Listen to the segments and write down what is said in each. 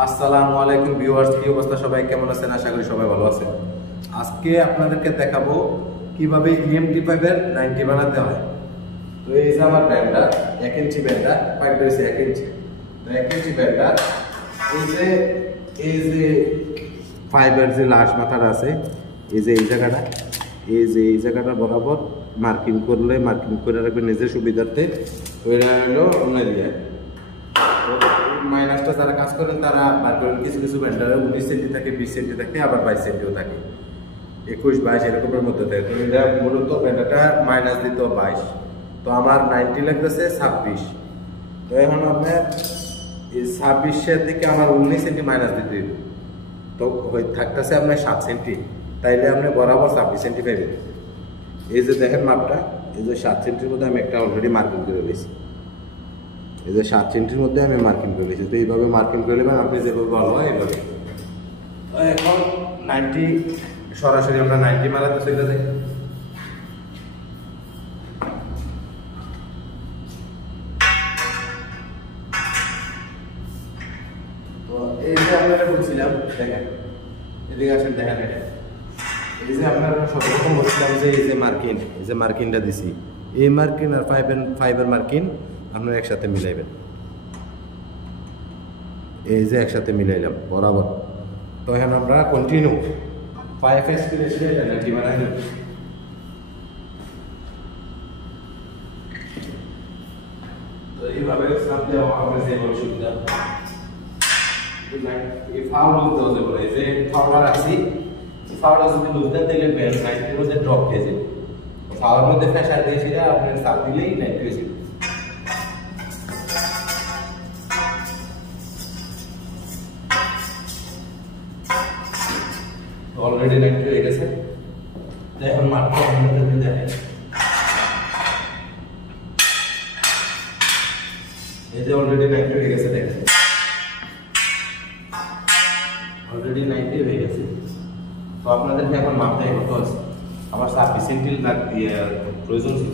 আসসালামু আলাইকুম ভিউয়ার্স, কি অবস্থা? সবাই কেমন আছেন? আশা করি সবাই ভালো আছেন। আজকে আপনাদেরকে দেখাবো কিভাবে EMT5 এর 90 বানাতে হয়। তো এই যে আমার ব্যান্ডার 1 ইঞ্চি ব্যান্ডার, পাইপ রয়েছে 1 ইঞ্চি। তো 1 ইঞ্চি ব্যান্ডার এই যে ফাইবার যে লাশ মাথাটা আছে, এই জায়গাটা বরাবর মার্কিং করে রাখবেন নিজের সুবিধার্থে। তো এটা হলো অন্য দিয়ে মাইনাসটা যারা কাজ করেন তারা বার করেন। কিছু কিছু ব্যান্ডারে 19 সেন্টি থাকে, 20 সেন্টি থাকে, আবার 22 সেন্টিও থাকে, 21, 22 এরকমের মধ্যে থাকে। তো এটা মূলত ব্যান্ডারটা মাইনাস দিত 22, তো আমার 90 লাগতেছে 26। তো এখন আপনার এই 26 থেকে আমার 19 সেন্টি মাইনাস দিতে দিত, তো থাকতেছে আপনার 7 সেন্টি। তাইলে আপনি বরাবর 26 সেন্টি পাইবেন। এই যে দেখেন মাপটা, এই যে 7 সেন্টির মধ্যে আমি একটা অলরেডি মার্কিং করে দিয়েছি। এই যে 7 সেন্টির মধ্যে আমি মার্কিং করে দিয়েছি। তো এইভাবে মার্কিং করে নেবেন আপনি, যেভাবে ভালো হয় এইভাবে। এখন 90 সরাসরি আমরা 90 মারাতে চলে যাই। তো এই যে আপনারা বলছিলাম, দেখেন এদিকে আসেন, দেখেন এটা এই যে আপনারা সর্বপ্রথম বলছিলাম যে এই যে মার্কিনটা দিছি, এই মার্কিন আর ফাইবার মার্কিন আপনারা একসাথে মিলাইবেন। এই যে একসাথে মিলাইলাম বরাবর। তো এখন আমরা কন্টিনিউ 5 এক্সপ্রেশনে এনার্জি বানাই নেব। তো এইভাবে সামনে আমাদের যে বড় সুবিধা এই ফাউল লুজ দেওয়া যাবে। এই যে ফাউলটা রাখছি, ফাউলটা যদি লুজ দেন তাহলে ব্যান্ড 90 মধ্যে ড্রপ হয়ে যাবে। ফাউলের মধ্যে প্রেসার দিয়েছিল আপনি চাপ দিলেই 90 হয়ে যাবে। অলরেডি 90 হয়ে গেছে। এখন মাত্র আপনাদের দেখেন, এই যে অলরেডি 90 হয়ে গেছে। দেখেন অলরেডি 90 হয়ে গেছে। তো আপনাদেরকে এখন মাপতে কত আছে, আমার 26 সেন্টি প্রয়োজন ছিল।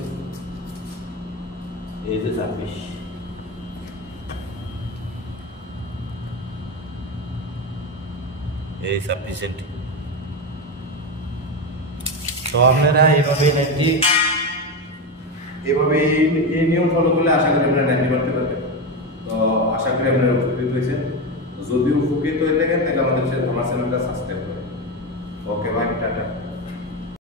এই যে 26, এই 26 সেন্টি। তো আপনারা এইভাবে 90 এই নিয়ম ফলো করলে আশা করি আপনারা 90 করতে পারবেন। তো আশা করি আপনারা উপকৃত হয়েছেন। যদি উপকৃত হয়ে থাকেন তাহলে আমার চ্যানেলটা সাবস্ক্রাইব করুন। ওকে, বাই, টাটা।